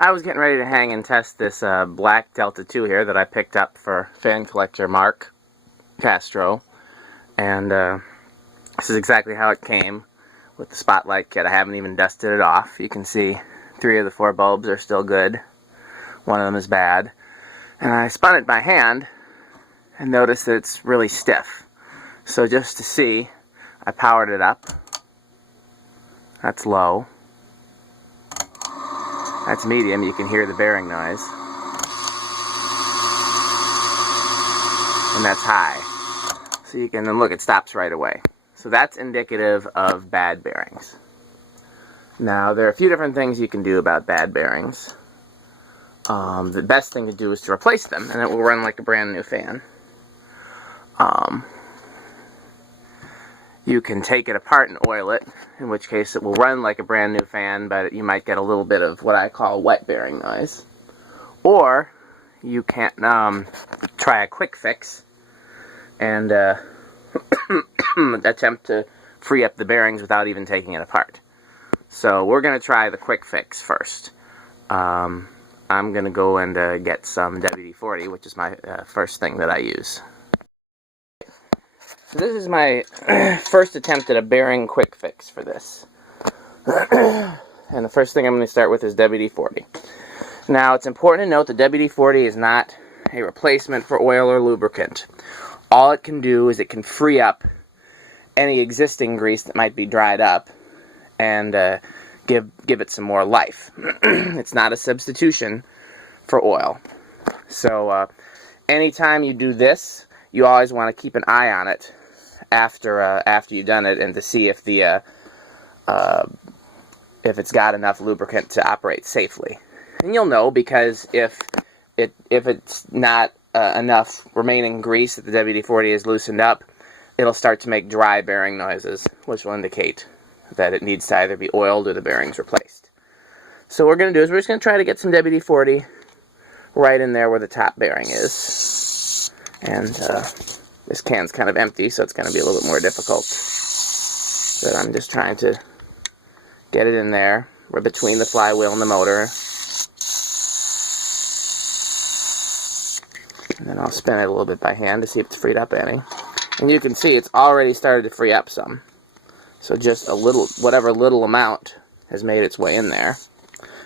I was getting ready to hang and test this black Delta 2 here that I picked up for fan collector Mark Castro, and this is exactly how it came with the spotlight kit. I haven't even dusted it off. You can see 3 of the 4 bulbs are still good. One of them is bad. And I spun it by hand and noticed that it's really stiff. So just to see, I powered it up. That's low. That's medium. You can hear the bearing noise. And that's high. So you can, then look, it stops right away. So that's indicative of bad bearings. Now, there are a few different things you can do about bad bearings. The best thing to do is to replace them, and it will run like a brand new fan. You can take it apart and oil it, in which case it will run like a brand new fan, but you might get a little bit of what I call wet bearing noise. Or you can try a quick fix and attempt to free up the bearings without even taking it apart. So we're going to try the quick fix first. I'm going to go and get some WD-40, which is my first thing that I use. So this is my first attempt at a bearing quick fix for this. And the first thing I'm going to start with is WD-40. Now, it's important to note that WD-40 is not a replacement for oil or lubricant. All it can do is it can free up any existing grease that might be dried up and give it some more life. It's not a substitution for oil. So anytime you do this, you always want to keep an eye on it after you've done it, and to see if the if it's got enough lubricant to operate safely. And you'll know, because if it's not enough remaining grease that the WD-40 is loosened up, it'll start to make dry bearing noises, which will indicate that it needs to either be oiled or the bearings replaced. So what we're going to do is we're just going to try to get some WD-40 right in there where the top bearing is. And this can's kind of empty, so it's going to be a little bit more difficult. But I'm just trying to get it in there. We're between the flywheel and the motor. And then I'll spin it a little bit by hand to see if it's freed up any. And you can see it's already started to free up some. So just a little, whatever little amount has made its way in there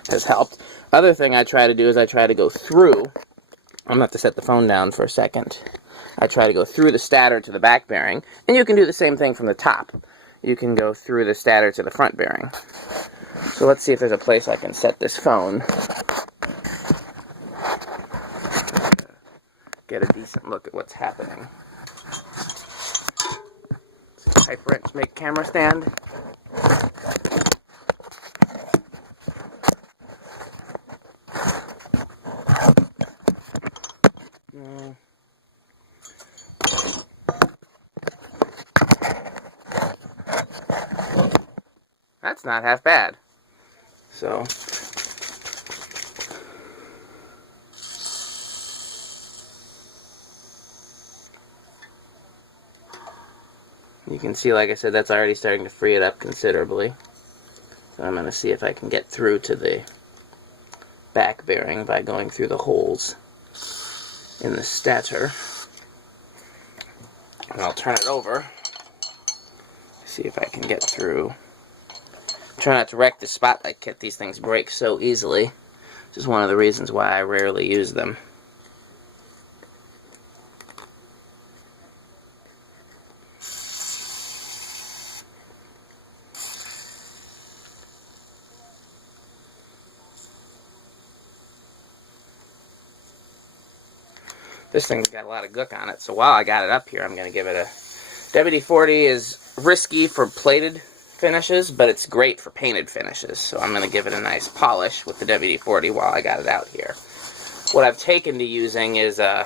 has helped. Other thing I try to do is I try to go through. I'm going to have to set the phone down for a second. I try to go through the stator to the back bearing, and you can do the same thing from the top. You can go through the stator to the front bearing. So let's see if there's a place I can set this phone. Get a decent look at what's happening. Pipe wrench, make camera stand. No. That's not half bad. So you can see, like I said, that's already starting to free it up considerably. So I'm going to see if I can get through to the back bearing by going through the holes in the stator. And I'll turn it over, see if I can get through. Try not to wreck the spotlight kit. These things break so easily. This is one of the reasons why I rarely use them. This thing's got a lot of gook on it, so while I got it up here, I'm going to give it a... WD-40 is risky for plated finishes, but it's great for painted finishes, so I'm going to give it a nice polish with the WD-40 while I got it out here. What I've taken to using is my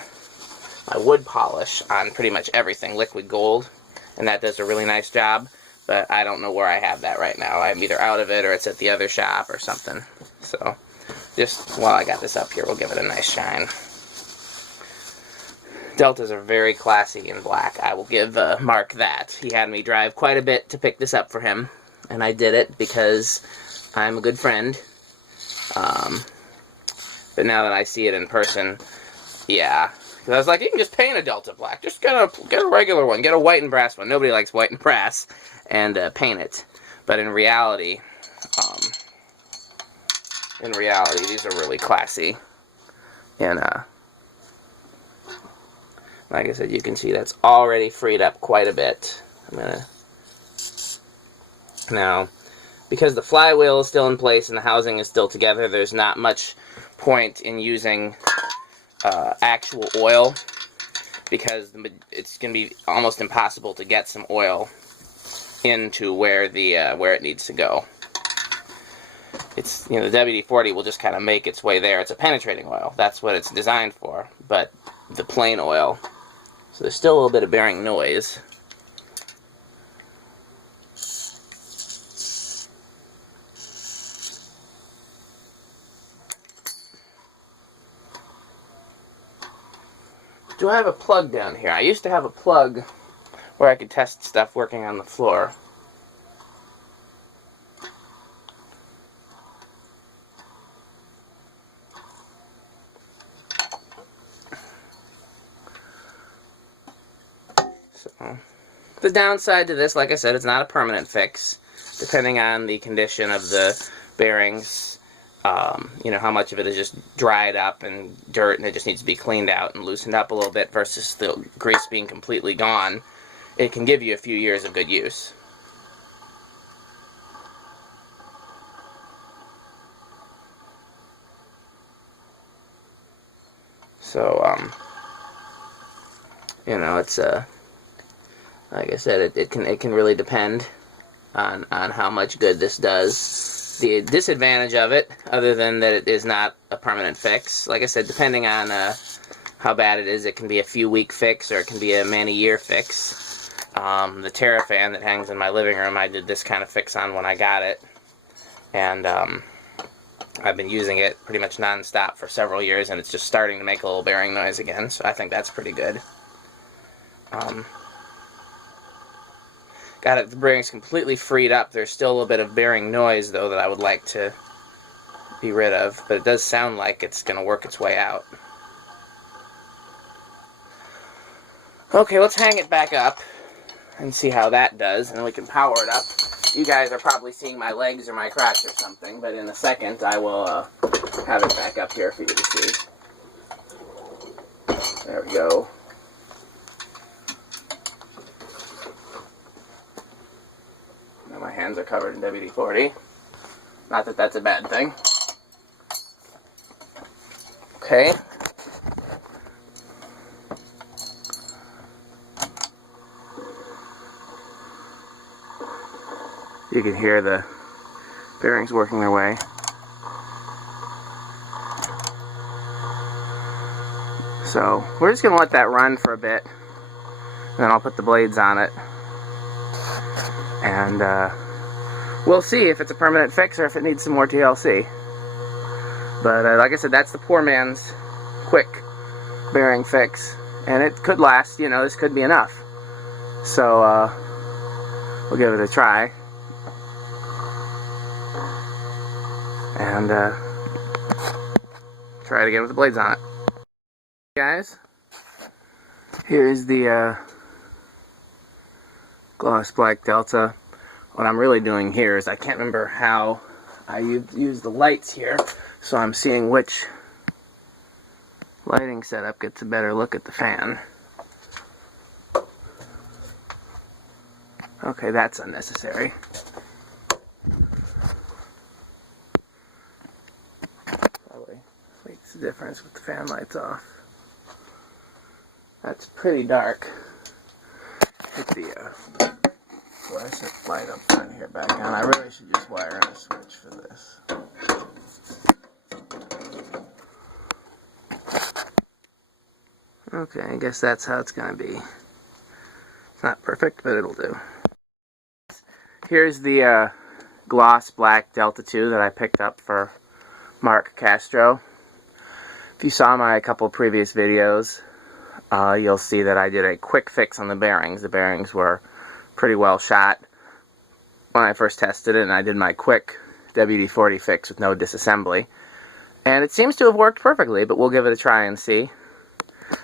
wood polish on pretty much everything, liquid gold, and that does a really nice job, but I don't know where I have that right now. I'm either out of it or it's at the other shop or something. So just while I got this up here, we'll give it a nice shine. Deltas are very classy in black. I will give Mark that. He had me drive quite a bit to pick this up for him, and I did it because I'm a good friend. But now that I see it in person, yeah. Because I was like, you can just paint a Delta black. Just get a regular one. Get a white and brass one. Nobody likes white and brass. And paint it. But in reality, these are really classy. And like I said, you can see that's already freed up quite a bit. Now, because the flywheel is still in place and the housing is still together, there's not much point in using actual oil, because it's going to be almost impossible to get some oil into where it needs to go. It's, the WD-40 will just kind of make its way there. It's a penetrating oil. That's what it's designed for. But the plain oil, so there's still a little bit of bearing noise. Do I have a plug down here? I used to have a plug where I could test stuff working on the floor. So, the downside to this, like I said, it's not a permanent fix. Depending on the condition of the bearings, how much of it is just dried up and dirt and it just needs to be cleaned out and loosened up a little bit versus the grease being completely gone, it can give you a few years of good use. So, it's like I said, it can really depend on how much good this does. The disadvantage of it, other than that it is not a permanent fix, like I said, depending on how bad it is, it can be a few week fix or it can be a many-year fix. The Terrafan that hangs in my living room, I did this kind of fix on when I got it, and I've been using it pretty much non-stop for several years, and it's just starting to make a little bearing noise again, so I think that's pretty good. Got it, the bearings completely freed up. There's still a little bit of bearing noise, though, that I would like to be rid of, but it does sound like it's going to work its way out. Okay, let's hang it back up and see how that does, and then we can power it up. You guys are probably seeing my legs or my crotch or something, but in a second I will have it back up here for you to see. There we go. Now my hands are covered in WD-40. Not that that's a bad thing. Okay. You can hear the bearings working their way. So we're just going to let that run for a bit, and then I'll put the blades on it, and we'll see if it's a permanent fix or if it needs some more TLC. But like I said, that's the poor man's quick bearing fix, and it could last, this could be enough. So we'll give it a try. And try it again with the blades on it. Guys, here's the gloss black Delta. What I'm really doing here is I can't remember how I use the lights here, so I'm seeing which lighting setup gets a better look at the fan. Okay, that's unnecessary. Makes a difference with the fan lights off. That's pretty dark. Hit the fluorescent light up front here back on. I really should just wire in a switch for this. Okay, I guess that's how it's going to be. It's not perfect, but it'll do. Here's the gloss black Delta 2 that I picked up for Mark Castro. If you saw my couple previous videos, you'll see that I did a quick fix on the bearings. The bearings were pretty well shot when I first tested it, and I did my quick WD-40 fix with no disassembly. And it seems to have worked perfectly, but we'll give it a try and see.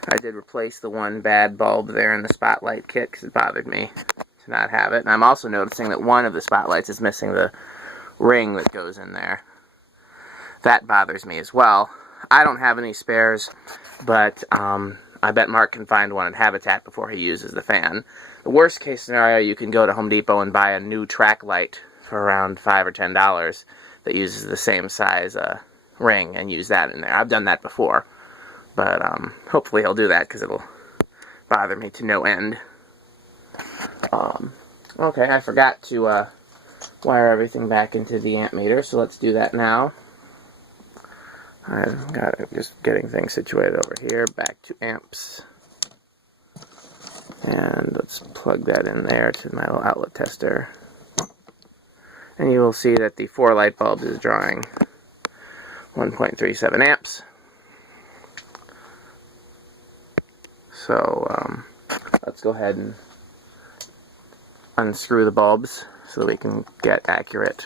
I did replace the one bad bulb there in the spotlight kit because it bothered me to not have it. And I'm also noticing that one of the spotlights is missing the ring that goes in there. That bothers me as well. I don't have any spares, but I bet Mark can find one at Habitat before he uses the fan. The worst case scenario, you can go to Home Depot and buy a new track light for around $5 or $10 that uses the same size ring and use that in there. I've done that before, but hopefully he'll do that because it'll bother me to no end. Okay, I forgot to wire everything back into the amp meter, so let's do that now. I've got it, just getting things situated over here, back to amps. And let's plug that in there to my little outlet tester. And you will see that the 4 light bulbs is drawing 1.37 amps. So let's go ahead and unscrew the bulbs so that we can get accurate.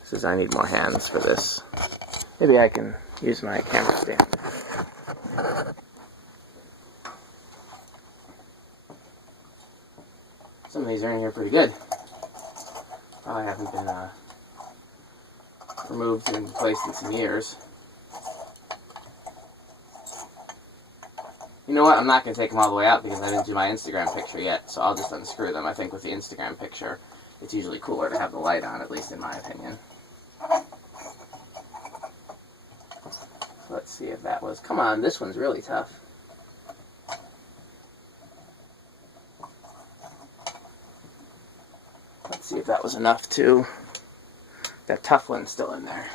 This is, I need more hands for this. Maybe I can use my camera stand. Some of these are in here pretty good. Probably haven't been removed and placed in some years. You know what? I'm not going to take them all the way out because I didn't do my Instagram picture yet, so I'll just unscrew them. I think with the Instagram picture, it's usually cooler to have the light on, at least in my opinion. Let's see if that was... Come on, this one's really tough. Let's see if that was enough to... That tough one's still in there.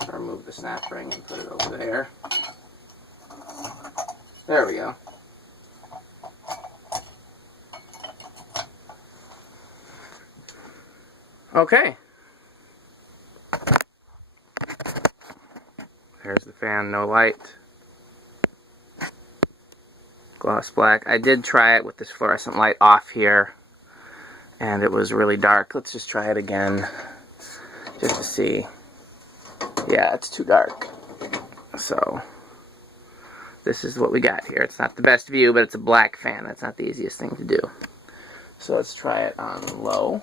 I'll remove the snap ring and put it over there. There we go. Okay. There's the fan, no light. Gloss black. I did try it with this fluorescent light off here, and it was really dark. Let's just try it again, just to see. Yeah, it's too dark. So, this is what we got here. It's not the best view, but it's a black fan. That's not the easiest thing to do. So let's try it on low.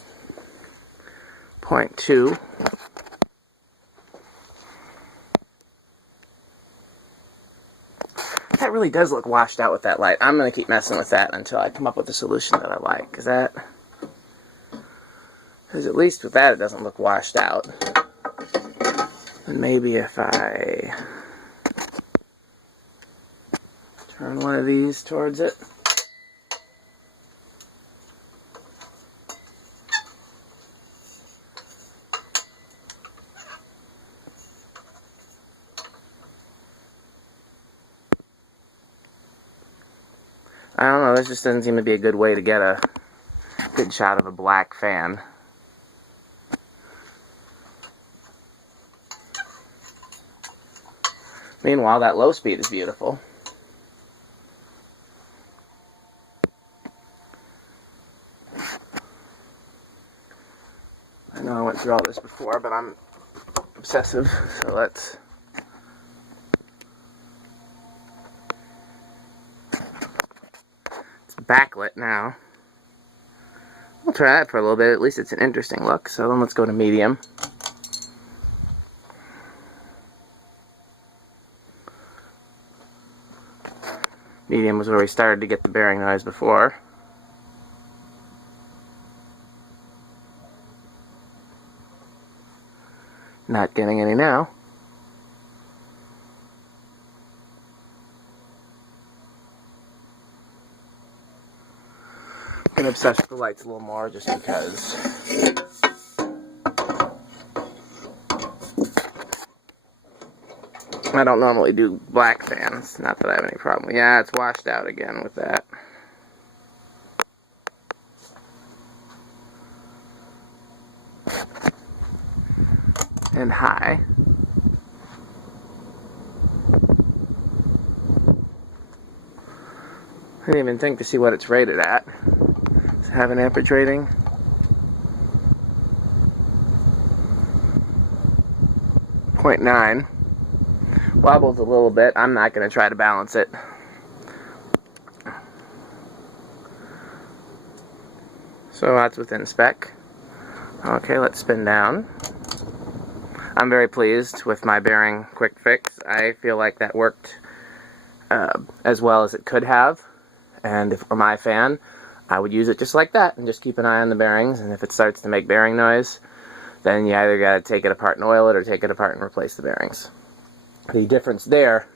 0.2. That really does look washed out with that light. I'm going to keep messing with that until I come up with a solution that I like. Because at least with that it doesn't look washed out. And maybe if I turn one of these towards it. I don't know, this just doesn't seem to be a good way to get a good shot of a black fan. Meanwhile, that low speed is beautiful. I know I went through all this before, but I'm obsessive, so let's... backlit now. We'll try that for a little bit. At least it's an interesting look. So then let's go to medium. Medium was where we started to get the bearing noise before. Not getting any now. I'm going to obsess with the lights a little more just because I don't normally do black fans. Not that I have any problem. Yeah, it's washed out again with that. And high. I didn't even think to see what it's rated at. Does it have an amperage rating? 0.9. Wobbles a little bit. I'm not going to try to balance it. So that's within spec. Okay, let's spin down. I'm very pleased with my bearing quick fix. I feel like that worked as well as it could have. And if it were my fan, I would use it just like that and just keep an eye on the bearings. And if it starts to make bearing noise, then you either got to take it apart and oil it or take it apart and replace the bearings. The difference there,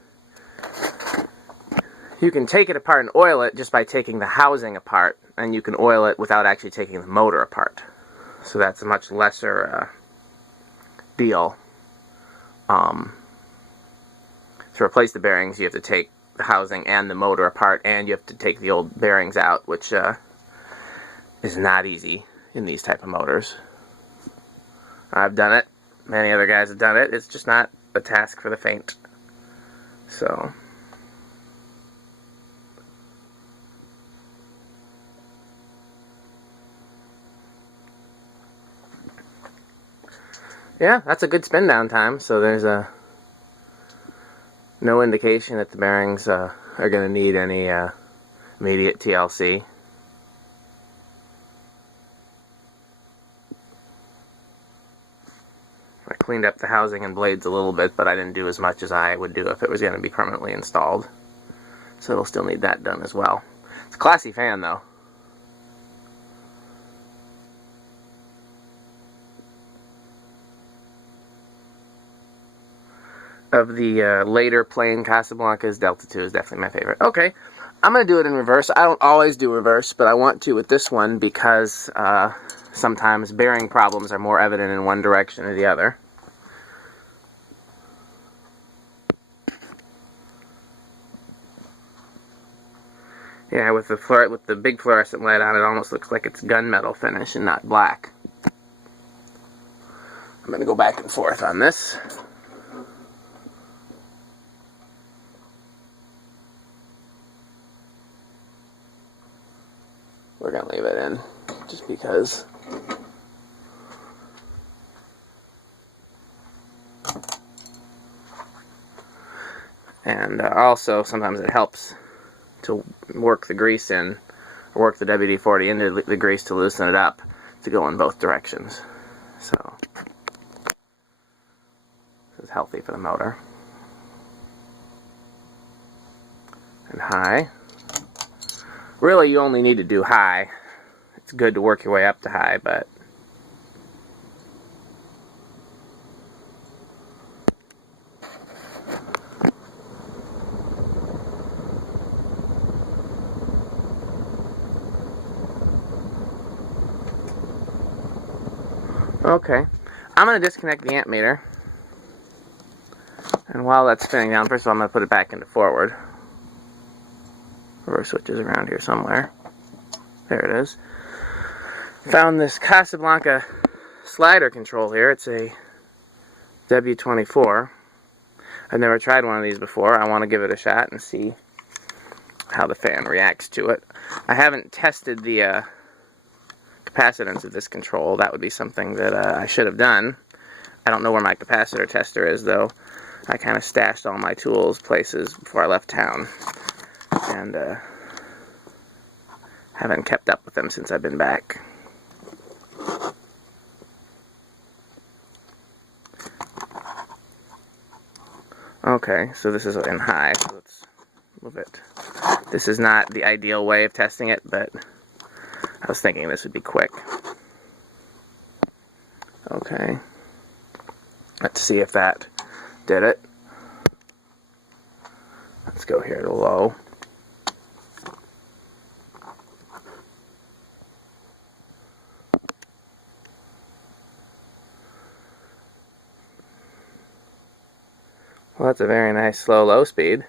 you can take it apart and oil it just by taking the housing apart, and you can oil it without actually taking the motor apart. So that's a much lesser deal. To replace the bearings, you have to take the housing and the motor apart, and you have to take the old bearings out, which is not easy in these type of motors. I've done it. Many other guys have done it. It's just not a task for the faint. So yeah, that's a good spin down time. So there's no indication that the bearings are going to need any immediate TLC. I cleaned up the housing and blades a little bit, but I didn't do as much as I would do if it was going to be permanently installed. So it'll still need that done as well. It's a classy fan though. Of the later plain Casablancas, Delta 2 is definitely my favorite. Okay, I'm going to do it in reverse. I don't always do reverse, but I want to with this one because sometimes bearing problems are more evident in one direction or the other. Yeah, with the big fluorescent light on, it almost looks like it's gunmetal finish and not black. I'm going to go back and forth on this. We're going to leave it in just because. And also, sometimes it helps to work the grease in, or work the WD-40 into the grease to loosen it up to go in both directions. So, this is healthy for the motor. And high. Really, you only need to do high. It's good to work your way up to high, but okay. I'm going to disconnect the amp meter. And while that's spinning down, first of all, I'm going to put it back into forward. Reverse switch is around here somewhere. There it is. Found this Casablanca slider control here. It's a W24. I've never tried one of these before. I want to give it a shot and see how the fan reacts to it. I haven't tested the capacitance of this control. That would be something that I should have done. I don't know where my capacitor tester is, though. I kind of stashed all my tools places before I left town. And haven't kept up with them since I've been back. Okay, so this is in high, so let's move it. This is not the ideal way of testing it, but I was thinking this would be quick. Okay, let's see if that did it. Let's go here to low. Well, that's a very nice slow low speed.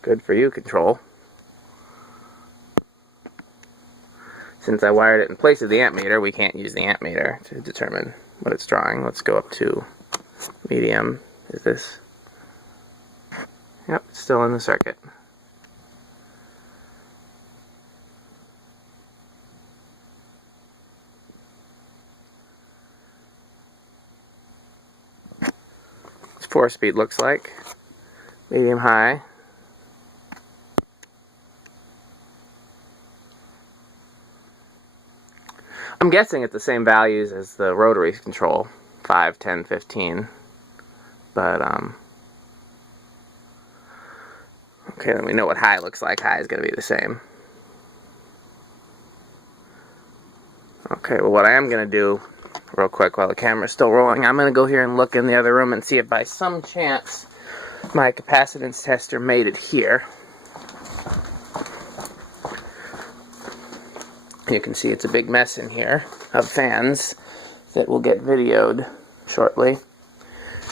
Good for you, control. Since I wired it in place of the amp meter, we can't use the amp meter to determine what it's drawing. Let's go up to medium. Is this? Yep, it's still in the circuit. 4-speed looks like. Medium high. I'm guessing it's the same values as the rotary control, 5, 10, 15. But, okay, then we know what high looks like. High is going to be the same. Okay, well, what I am going to do, real quick, while the camera's still rolling, I'm going to go here and look in the other room and see if by some chance my capacitance tester made it here. You can see it's a big mess in here of fans that will get videoed shortly.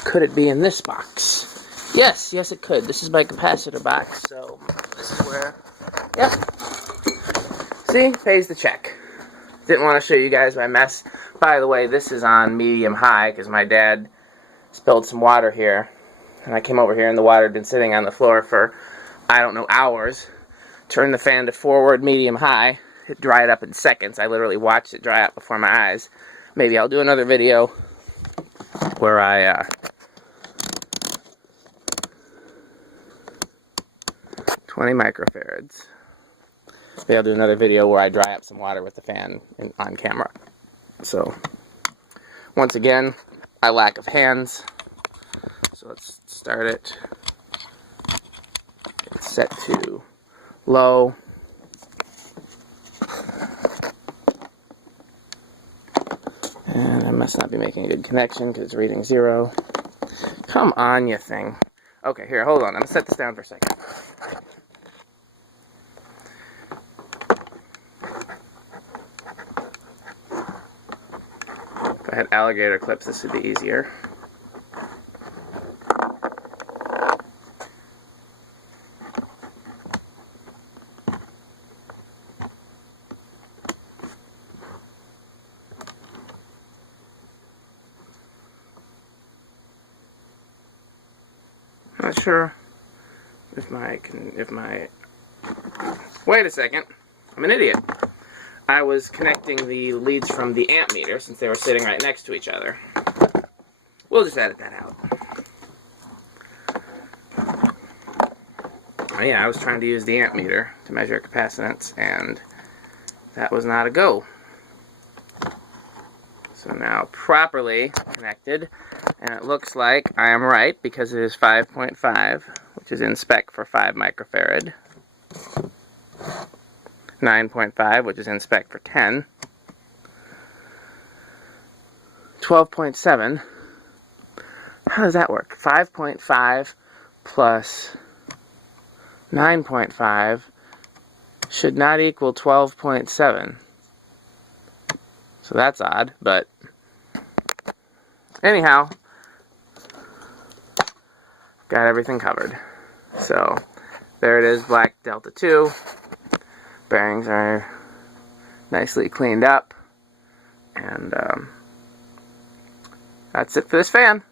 Could it be in this box? Yes, yes it could. This is my capacitor box, so this is where, yep. See, pays the check. Didn't want to show you guys my mess. By the way, this is on medium high because my dad spilled some water here. And I came over here and the water had been sitting on the floor for, I don't know, hours. Turned the fan to forward medium high. It dried up in seconds. I literally watched it dry up before my eyes. Maybe I'll do another video where I 20 microfarads. Maybe I'll do another video where I dry up some water with the fan on camera. So, once again, I lack of hands. So let's start it. It's set to low. And I must not be making a good connection because it's reading 0. Come on, you thing. Okay, here, hold on. I'm going to set this down for a second. If I had alligator clips, this would be easier. Not sure if my wait a second, I'm an idiot. I was connecting the leads from the amp meter since they were sitting right next to each other. We'll just edit that out. Oh yeah, I was trying to use the amp meter to measure capacitance and that was not a go. So now properly connected, and it looks like I am right because it is 5.5, which is in spec for 5 microfarad. 9.5, which is in spec for 10. 12.7. How does that work? 5.5 plus 9.5 should not equal 12.7. So that's odd, but anyhow, got everything covered. So there it is, black Delta 2. Bearings are nicely cleaned up, and that's it for this fan.